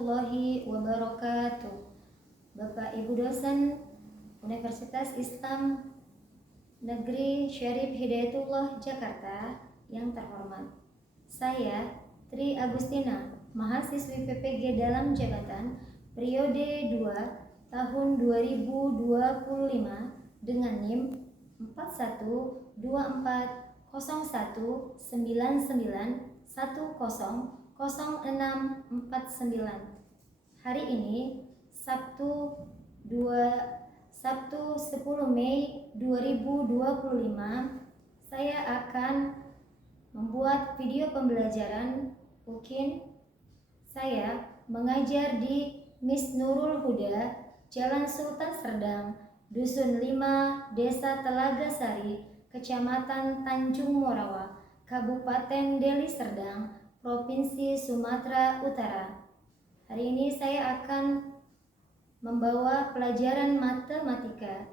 warahmatullahi wabarakatuh. Bapak Ibu dosen Universitas Islam Negeri Syarif Hidayatullah Jakarta yang terhormat, saya Tri Agustina, mahasiswi PPG dalam jabatan periode 2 tahun 2025 dengan NIM 41240199100649. Hari ini Sabtu 10 Mei 2025, saya akan membuat video pembelajaran UKIN. Saya mengajar di Miss Nurul Huda, Jalan Sultan Serdang, Dusun 5, Desa Telaga Sari, Kecamatan Tanjung Morawa, Kabupaten Deli Serdang, Provinsi Sumatera Utara. Hari ini saya akan membawa pelajaran matematika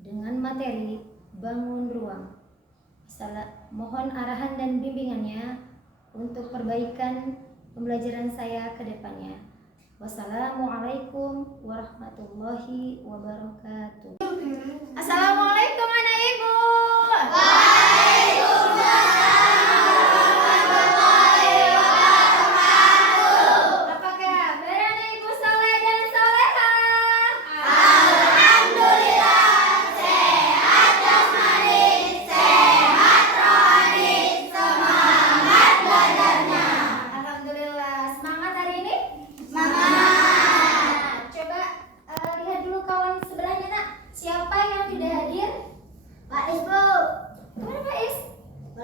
dengan materi bangun ruang. Mohon arahan dan bimbingannya untuk perbaikan pembelajaran saya ke depannya. Wassalamualaikum warahmatullahi wabarakatuh. Assalamualaikum anak ibu.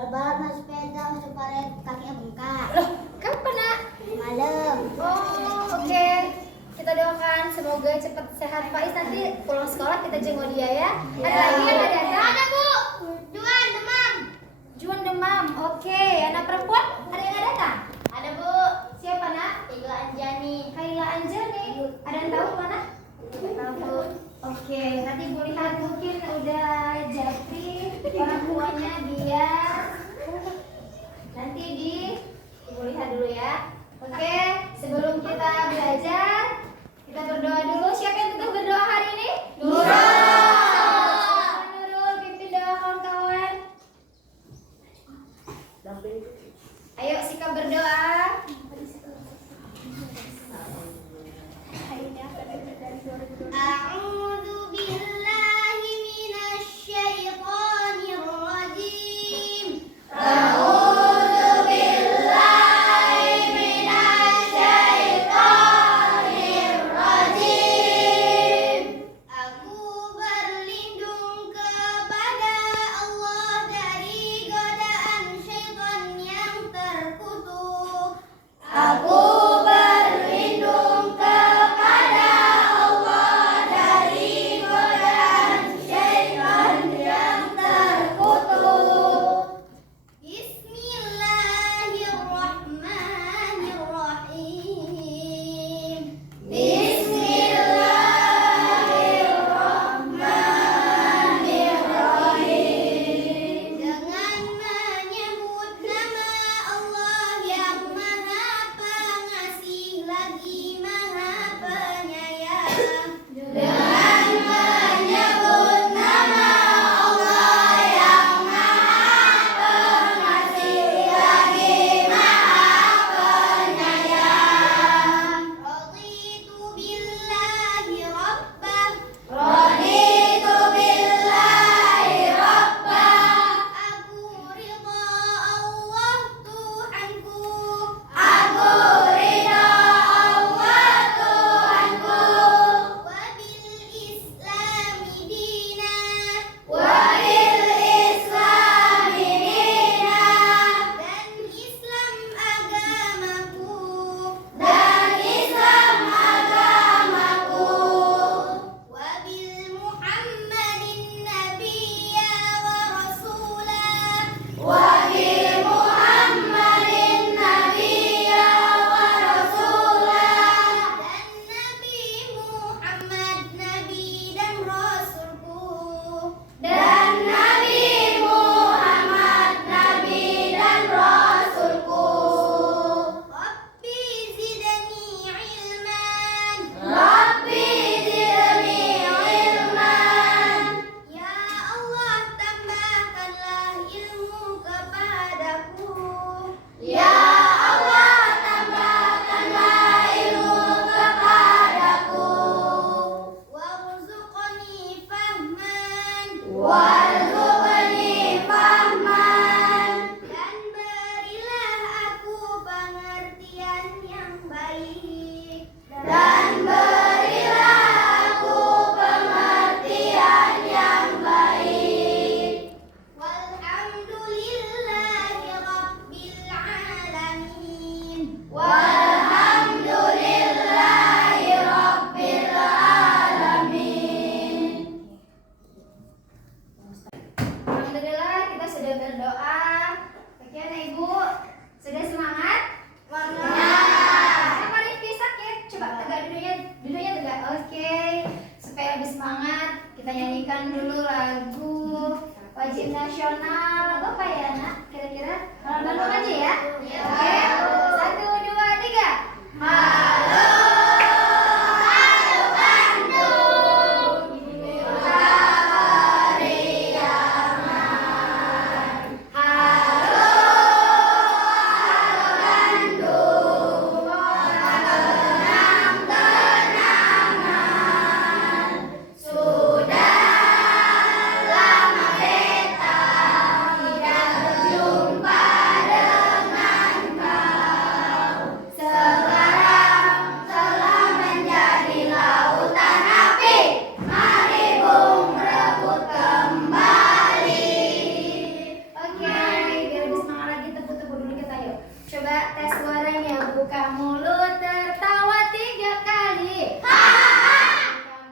Balap naik sepeda masuk paret, kakinya bengkak. Loh, kapan nak? Malam. Oh, oke. Kita doakan semoga cepat sehat Faiz, nanti pulang sekolah kita jenguk dia ya. Ada lagi yang ada datang? Ada Bu. Juan demam. Juan demam. Oke, anak perempuan ada yang ada datang? Ada Bu. Siapa nak? Kaila Anjani. Kaila Anjani. Ada yang tahu mana? Tahu Bu. Oke, nanti Bu lihat mungkin udah jadi orang tuanya dia. Nanti Ibu lihat dulu ya. Oke, sebelum kita belajar, kita berdoa dulu. Siapa yang tetap berdoa hari ini? Nurul, pimpin doa kawan-kawan. Ayo sikap berdoa. A'udzu billahi minasy syaithanir rajim. A'udzu billahi minasy syaithanir rajim. nyanyikan dulu lagu wajib nasional. Lagu apa ya nak? Kira-kira kalau Bandung aja ya. Oke, 1, 2, 3. Halo, halo Bandung, kita beriaman. Halo, halo Bandung, kota kenang-kenangan. Sudah lama beta tidak berjumpa dengan kau. Sekarang telah menjadi lautan api. Mari bung rebut kembali. Oke, biar lebih semangat lagi tepuk-tepuk dulu kita yuk. Coba tes suaranya. Buka mulut tertawa 3 kali. Buka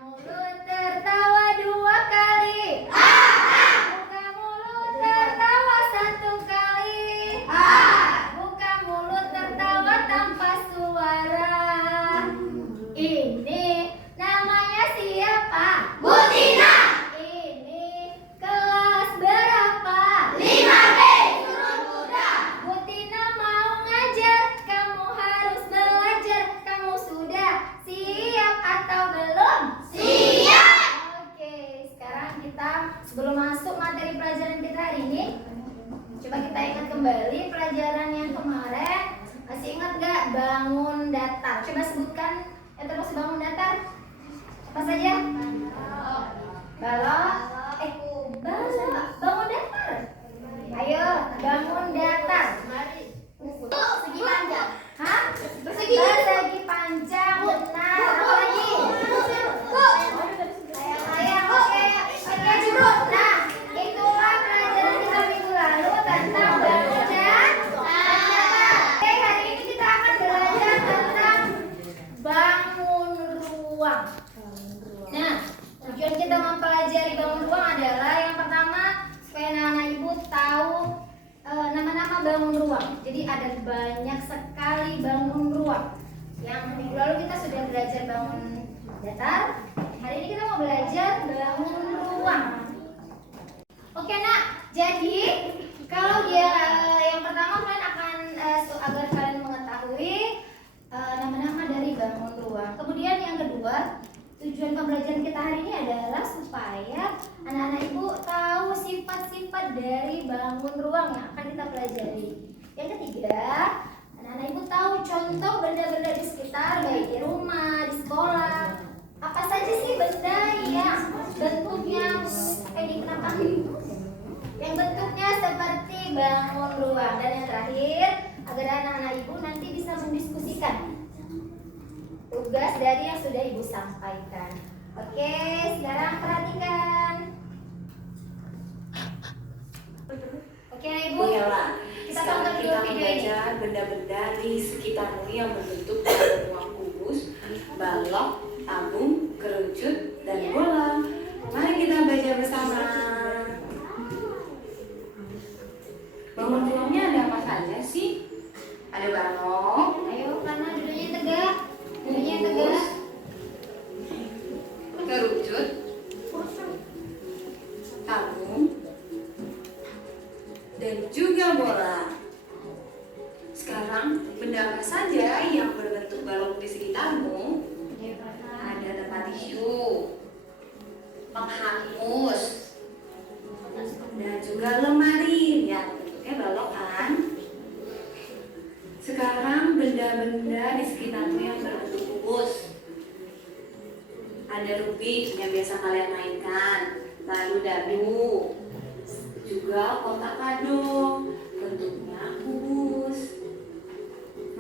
mulut tertawa 2 kali. Buka mulut tertawa 1 kali. Buka mulut tertawa tanpa suara. Ini namanya siapa? Butina. Ini kelas berapa? 5B. Suruh muda. Butina mau ngajar, kamu harus belajar. Kamu sudah siap atau belum? Siap. Oke, sekarang kita sebelum masuk materi pelajaran kita hari ini, coba kita ingat kembali pelajaran yang kemarin. Masih ingat gak bangun datar? Coba sebutkan yang terus bangun datar. Apa saja? Balok. Balok. Bangun datar. Ayo, bangun datar. Persegi panjang. Hah? Persegi panjang. Benar. Apa lagi? Layang-layang. Oke, curug. Nah, itulah pelajaran kita minggu lalu tentang bangun dan datar. Oke, hari ini kita akan belajar tentang bangun ruang. Nah, tujuan kita mempelajari bangun ruang adalah yang pertama supaya anak-anak ibu tahu nama-nama bangun ruang. Jadi ada banyak sekali bangun ruang. Yang minggu lalu kita sudah belajar bangun datar. Hari ini kita mau belajar bangun ruang. Oke nak, jadi kalau dia yang pertama kalian akan agar kalian mengetahui nama-nama dari bangun ruang. Kemudian yang kedua, tujuan pembelajaran kita hari ini adalah supaya anak-anak ibu tahu sifat-sifat dari bangun ruang yang akan kita pelajari. Yang ketiga, anak-anak ibu tahu contoh benda-benda di sekitar, baik di rumah, di sekolah. Apa saja sih benda yang bentuknya kenapa? Yang bentuknya seperti bangun ruang. Dan yang terakhir, agar anak-anak ibu nanti bisa mendiskusikan tugas dari yang sudah ibu sampaikan. Oke, sekarang perhatikan. Oke ibu, kita tonton dulu video ini. Belajar benda-benda di sekitarmu yang berbentuk pada ruang kubus, balok, tabung, kerucut, dan bola. Mari kita belajar bersama. Bangun ruangnya ada apa saja sih? Ada balok, Ayo, karena duduknya tegak. Duduknya tegak. kerucut, tabung, dan juga bola. Sekarang, benda apa saja yang berbentuk balok di sekitarmu? Ada tempat tisu, penghangus, dan juga lemari yang bentuknya balok kan? Sekarang benda-benda di sekitarmu yang berbentuk kubus. Ada rubik yang biasa kalian mainkan, lalu dadu, juga kotak kado, bentuknya kubus.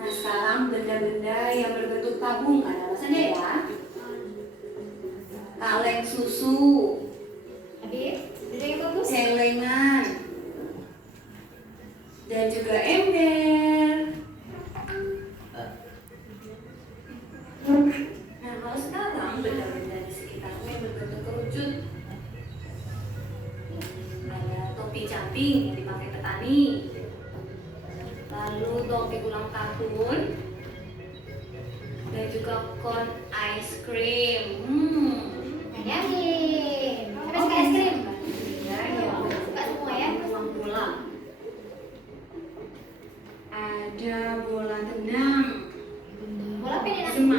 Nah sekarang benda-benda yang berbentuk tabung ada apa saja ya? Kaleng susu, Habis, duduk yang bagus. celengan, dan juga ember. Nah kalau sekarang benda-benda di sekitarmu yang berbentuk kerucut, ada topi caping yang dipakai petani, lalu topi ulang tahun, dan juga kon ice cream. Nyanyi. Sampai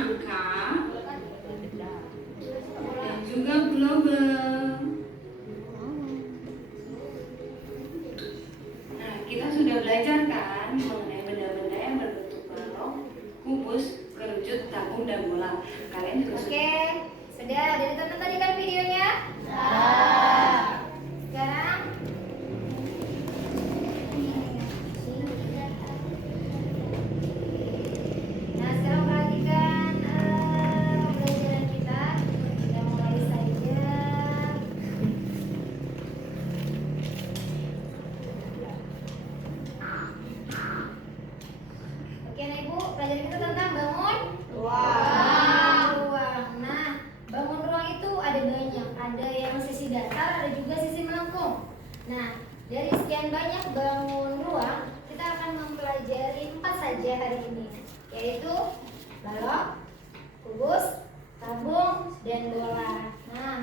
semangka dan juga global. Nah, kita sudah belajar kan mengenai benda-benda yang berbentuk balok, kubus, kerucut, tabung, dan bola. Kalian juga Oke, sudah ditonton tadi kan videonya? Sekarang sekarang perhatikan pelajaran kita. Kita mulai saja. Oke, nah Ibu, pelajaran kita tentang bangun ruang. Nah, bangun ruang itu ada banyak. Ada yang sisi datar, ada juga sisi melengkung. Nah, dari sekian banyak bangun ruang, kita akan mempelajari 4 saja hari ini, yaitu balok, kubus, tabung, dan bola. Nah,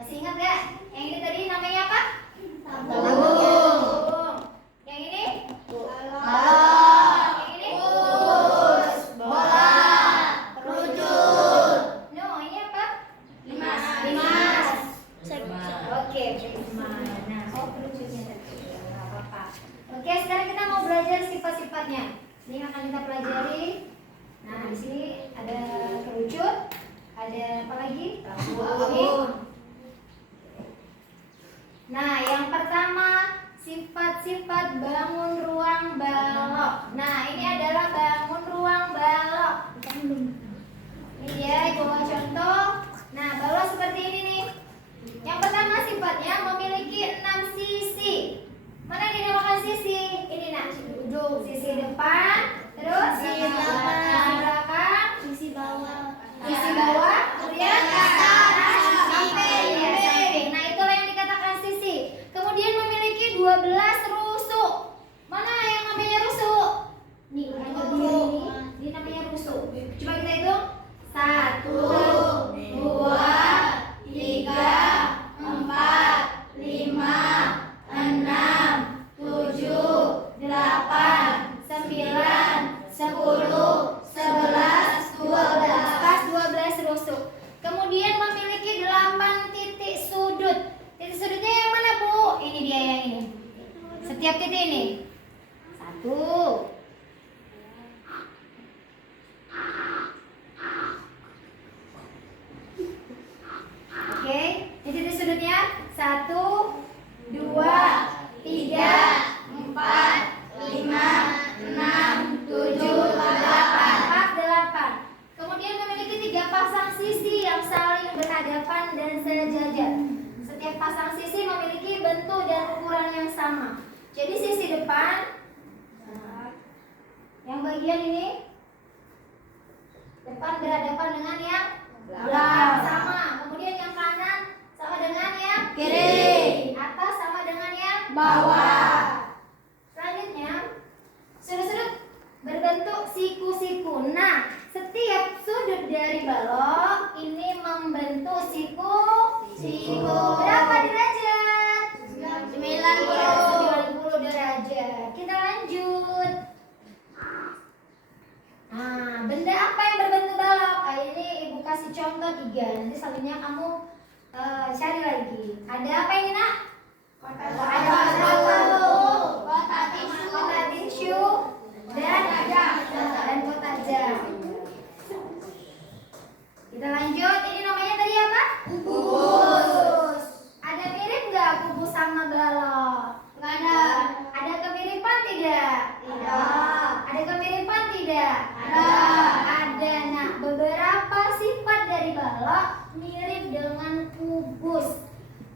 masih ingat gak? Yang ini tadi namanya apa? Tabung. Yang ini? Balok. Yang ini? Kubus. Bola. Kerucut. No, ini apa? Limas. Oke, limas. Nah, kerucutnya tadi. Nggak apa-apa. Oke, sekarang kita mau belajar sifat-sifatnya. Ini yang akan kita pelajari. Nah, di sini ada kerucut, ada apa lagi? Tabung. Nah, yang pertama sifat-sifat bangun ruang balok. Nah, ini adalah bangun ruang balok. Ini dia, Ibu bawa contoh. Nah, balok seperti ini nih. Yang pertama sifatnya memiliki 6 sisi. Mana yang dinamakan sisi? Ini nah, duduk sisi depan, terus sisi belakang, sisi bawah, kemudian atas, samping. Nah, itulah yang dikatakan sisi. Kemudian memiliki 12 rusuk. Mana yang namanya rusuk? Nih, ini namanya rusuk. Coba kita hitung. 1, 2, 3, 4, 5, 6, 7, 8, 9, 10, 11, 12 rusuk. Kemudian memiliki 8 titik sudut. Titik sudutnya yang mana, Bu? Ini dia yang ini. Setiap titik ini. 1. Oke, ini titik sudutnya 1, 2, 3, 4, 5, 6, 7, 8. Kemudian memiliki 3 pasang sisi yang saling berhadapan dan sejajar. Setiap pasang sisi memiliki bentuk dan ukuran yang sama. Jadi sisi depan, yang bagian ini, depan berhadapan dengan yang belakang sama. Kemudian yang kanan sama dengan yang kiri. Atas sama dengan yang bawah. Selanjutnya, sudut-sudut berbentuk siku-siku. Nah, setiap sudut dari balok ini membentuk siku. Berapa derajat? 90 derajat. Kita lanjut. Nah, benda apa yang berbentuk balok? Ini Ibu kasih contoh 3. Nanti selanjutnya kamu cari lagi. Ada apa ini, Nak? Ada kotak tisu, dan kotak jam. Kita lanjut. Ini namanya tadi apa? Kubus. Ada mirip nggak kubus sama balok? Nggak ada. Ada kemiripan tidak? Tidak. Ada kemiripan tidak? Ada. Nah, beberapa sifat dari balok mirip dengan kubus.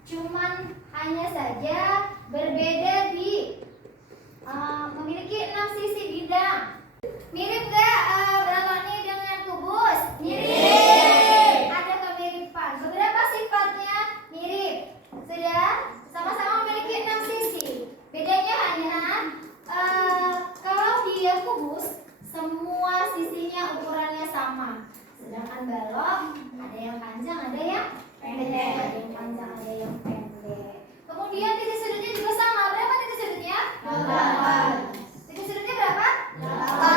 Cuman hanya saja berbeda di memiliki 6 sisi bidang. Mirip gak balok ini dengan kubus? Mirip. Ada kemiripan. Beberapa sifatnya mirip. Sudah sama-sama memiliki 6 sisi. Bedanya hanya kalau dia kubus, semua sisinya ukurannya sama. Sedangkan balok ada yang panjang, ada yang pendek. Ada yang panjang, ada yang pendek. Kemudian titik sudutnya juga sama. Berapa titik sudutnya? 8. Titik sudutnya berapa? 8.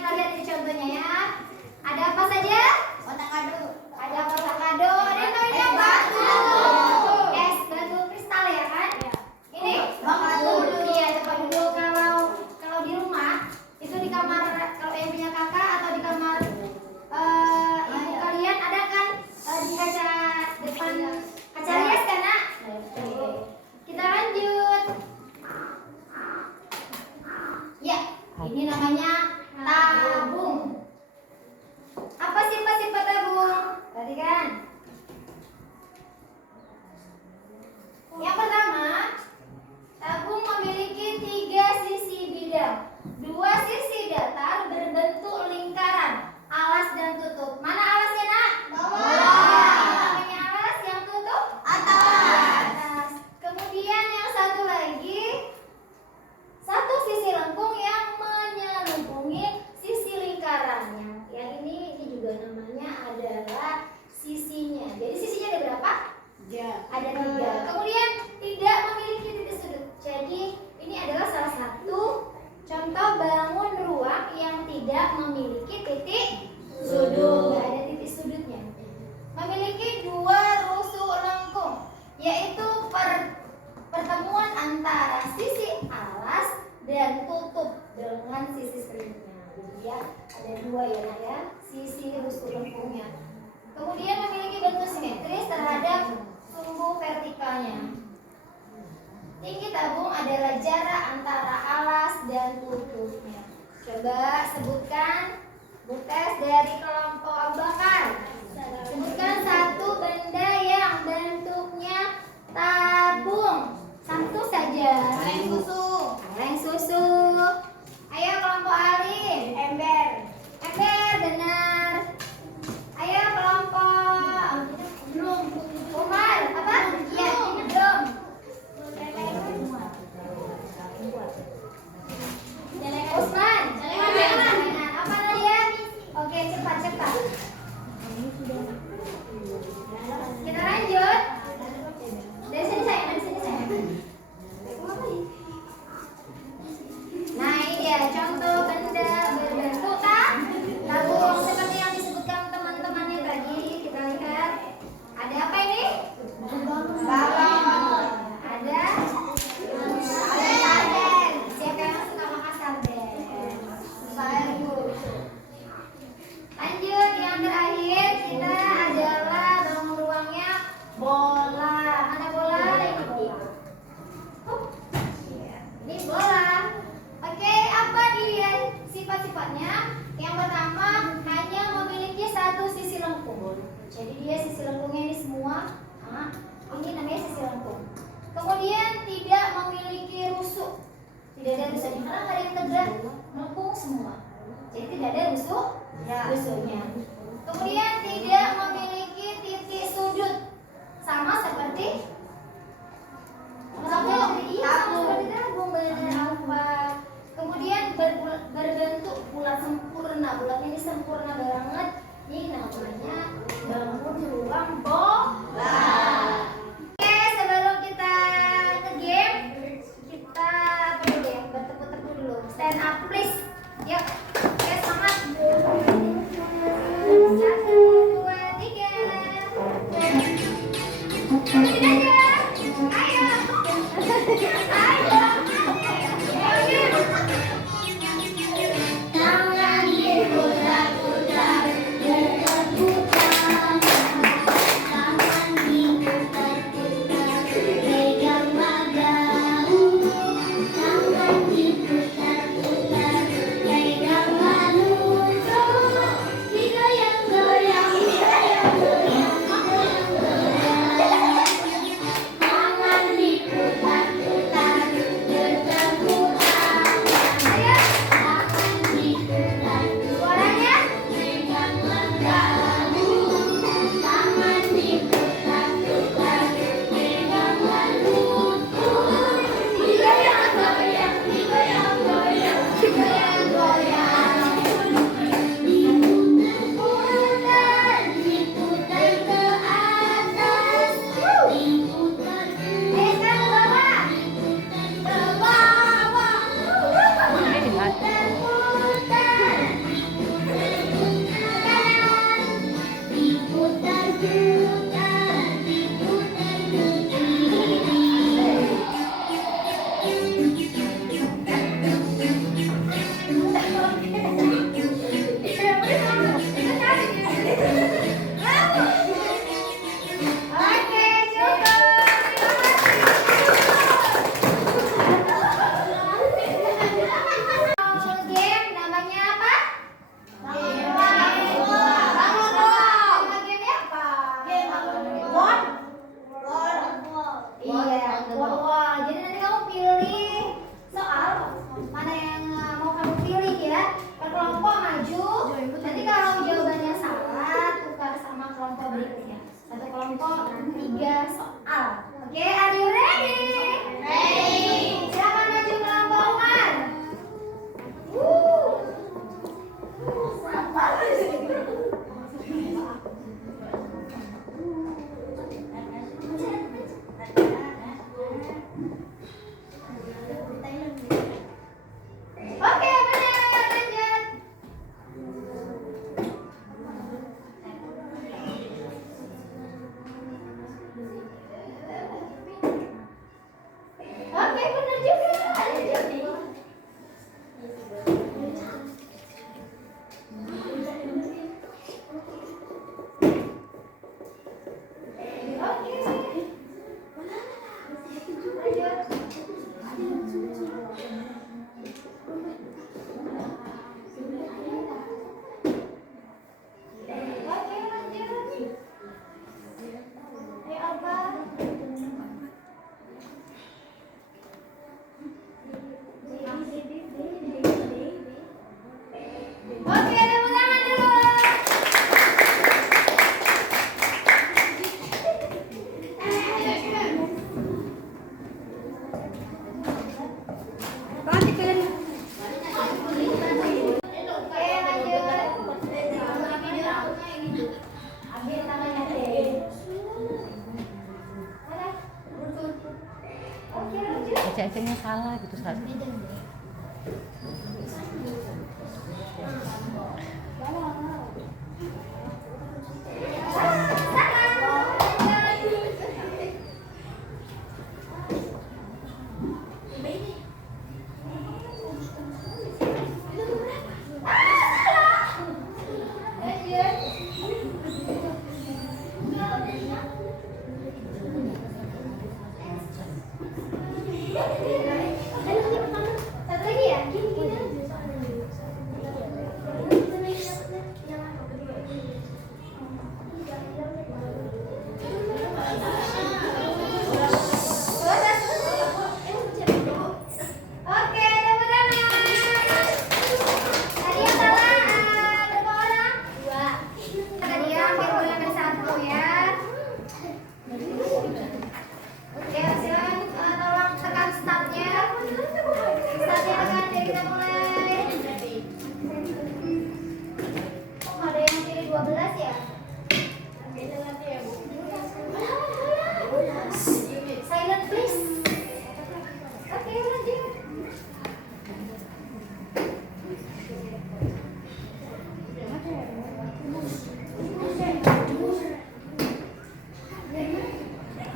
kita lihat ini contohnya ya. Ada apa saja? Kotak kado. Ada kotak kado. Ada yang tahu ini apa? Es batu kristal ya kan? Ini batu. Iya, coba dulu kalau di rumah itu di kamar kalau yang punya kakak atau di kamar ibu kalian ada kan di kaca depan kaca rias kan nak? Kita lanjut. Ya, ini namanya tabung. Apa sifat-sifat tabung? Perhatikan. Yang pertama, tabung memiliki 3 sisi bidang. 2 sisi datar berbentuk lingkaran, alas dan tutup. Mana alasnya nak? Namanya alas, yang tutup? Atas. Kemudian yang satu lagi, satu sisi lengkung yang menyelubungi sisi lingkarannya. Yang ini juga namanya adalah sisinya. Jadi sisinya ada berapa? Ada 3. Kemudian tidak memiliki titik sudut. Jadi ini adalah salah satu contoh bangun ruang yang tidak memiliki titik sudut. Nggak ada titik sudutnya. Memiliki 2 rusuk lengkung, yaitu pertemuan antara sisi alas dan tutup dengan sisi seringnya. Jadi ya ada 2 ya nak ya, sisi rusuk lengkungnya. Kemudian memiliki bentuk simetris terhadap sumbu vertikalnya. Tinggi tabung adalah jarak antara alas dan tutupnya. Coba sebutkan tes dari kelompok Abu Bakar. Sebutkan satu benda yang bentuknya tabung. Satu saja. Kaleng susu. Kaleng susu. Ayo kelompok Ali. Ember. Ember, benar. Ayo kelompok belum. Umar, apa? Iya, belum. Usman, celengan. Apa Nadia? Oke, cepat. Kita lanjut. Dari sini sayang. Nah, ini dia contoh benda berbentuk tabung seperti yang disebutkan teman-temannya tadi. Kita lihat. Ada apa ini? Balon. Ada sarden. Siapa yang suka makan sarden? Lanjut, yang terakhir kita adalah bangun ruangnya bola. Mana bola? Ini bola. Ini bola. Oke, apa dia sifat-sifatnya? Yang pertama, hanya memiliki 1 sisi lengkung. Jadi dia sisi lengkungnya ini semua. Ini namanya sisi lengkung. Kemudian tidak memiliki rusuk. Tidak ada rusuknya karena nggak ada yang tegak, lengkung semua. Jadi tidak ada rusuknya. Kemudian tidak memiliki titik sudut. Sama seperti tabung, benar apa? Kemudian berbentuk bulat sempurna. Bulatnya ini sempurna banget. Ini namanya bangun ruang bola. Oke, sebelum kita nge-game, kita apa dulu ya? Bertepuk-tepuk dulu. Stand up please. Yuk. Oke, semangat. 1, 2, 3. Lanjut aja. Ayo. Tangan diputar-putar, bertepuk tangan. 3 soal. Oke, are you ready? Ready. Silakan maju ke rombongan. Oke, benar, lanjut. Oke, benar juga. Lanjut. Oke. Oke, lanjut. Ayo, Alba. Oke, tepuk tangan dulu. Oke, lanjut. Ambil tangannya deh. Oke, lanjut. Ecek-eceknya salah gitu Ustaz. Satu lagi ya? Gini. Oke, tepuk tangan. Tadi yang salah berapa orang? 2. Tadi yang ambil 1 ya. Oke, silakan tolong tekan startnya. Startnya tekan, jadi kita mulai. Oh, ada yang pilih 12 ya? Silent please. Oke, lanjut.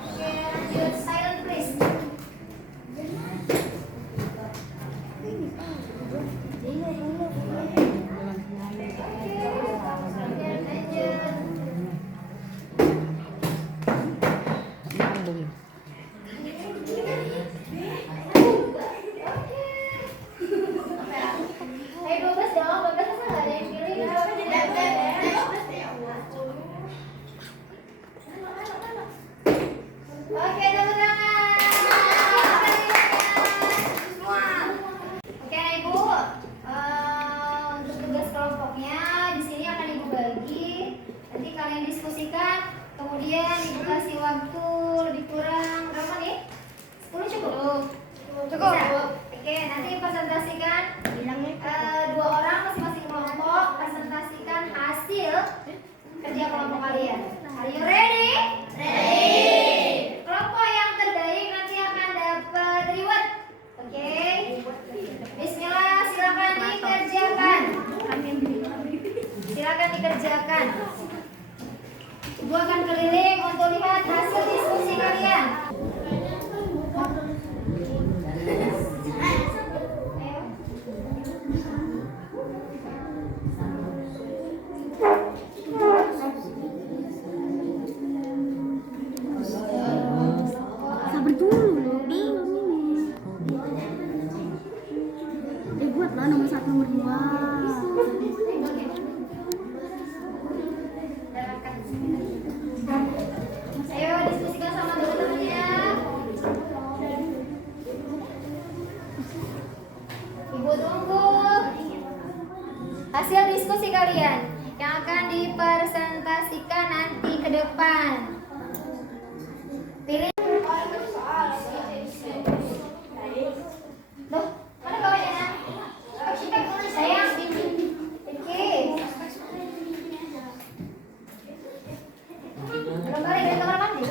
Oke, lanjut. Silent please. Nyambung. Ayo 12 dong, 12 masa nggak ada yang pilih? Oke, tepuk tangan. Oke, Ibu. Untuk tugas kelompoknya di sini akan Ibu bagi. Nanti kalian diskusikan. Kemudian Ibu kasih waktu lebih kurang berapa nih? 10 cukup? Cukup. Oke, nanti presentasikan. 2 orang masing-masing kelompok presentasikan hasil kerja kelompok kalian. Are you ready? Ready. Kelompok yang terbaik nanti akan dapat reward. Oke. Bismillah, silakan dikerjakan. Silakan dikerjakan. Ibu akan keliling untuk lihat hasil diskusi kalian. Ayo. Sabar dulu, bingung ini. Buatlah nomor 1, nomor 2. Ayo diskusikan sama teman-temannya. Ibu tunggu hasil diskusi kalian yang akan dipresentasikan nanti ke depan. Loh, mana kawannya? Sayang. Oke. Belum balik dari kamar mandi?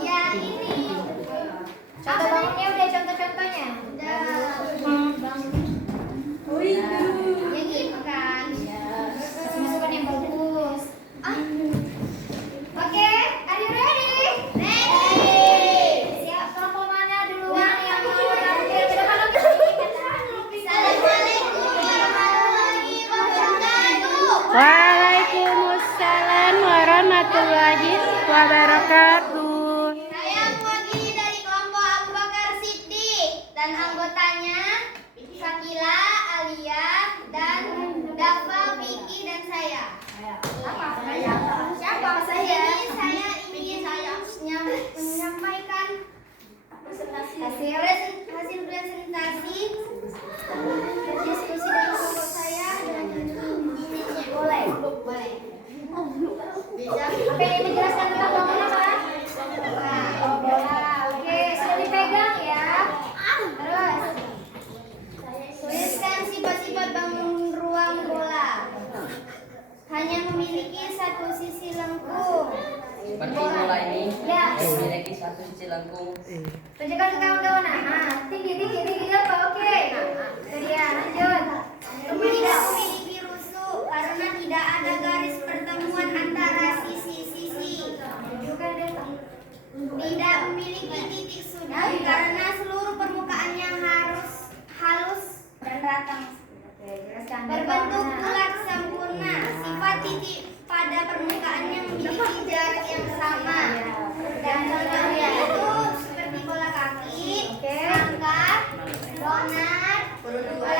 Ya ini. Contoh bangunnya udah contoh-contohnya. Yang ini kan. Kasih masukan yang bagus. Oke, are you ready? Siap, kelompok mana duluan yang mau tampil ke depan? Assalamualaikum warahmatullahi wabarakatuh. Waalaikumsalam warahmatullahi wabarakatuh. Saya mewakili dari kelompok Abu Bakar Siddiq dan anggotanya Sakila, Alia, dan Dafa, Vicky, dan saya. Siapa saya? Jadi saya ingin menyampaikan hasil presentasi diskusi dengan kelompok saya. Boleh. Bisa. Apa yang menjelaskan tentang bangunan apa? Oh, bola. Oke, sudah dipegang ya. Terus. Tuliskan sifat-sifat bangun ruang bola. Hanya memiliki satu sisi lengkung. Seperti bola ini Ya. memiliki satu sisi lengkung. Tunjukkan ke kawan-kawan. Tinggi apa? Oke. Itu dia. Lanjut. Tidak memiliki rusuk karena tidak ada garis pertemuan antara sisi-sisi. Tunjukkan deh. Tidak memiliki titik sudut karena seluruh permukaannya harus halus dan rata. Oke, jelaskan. Berbentuk bulat sempurna. Sifat titik pada permukaannya memiliki jarak yang sama. Dan contohnya itu seperti bola kaki, rangka, donat, bola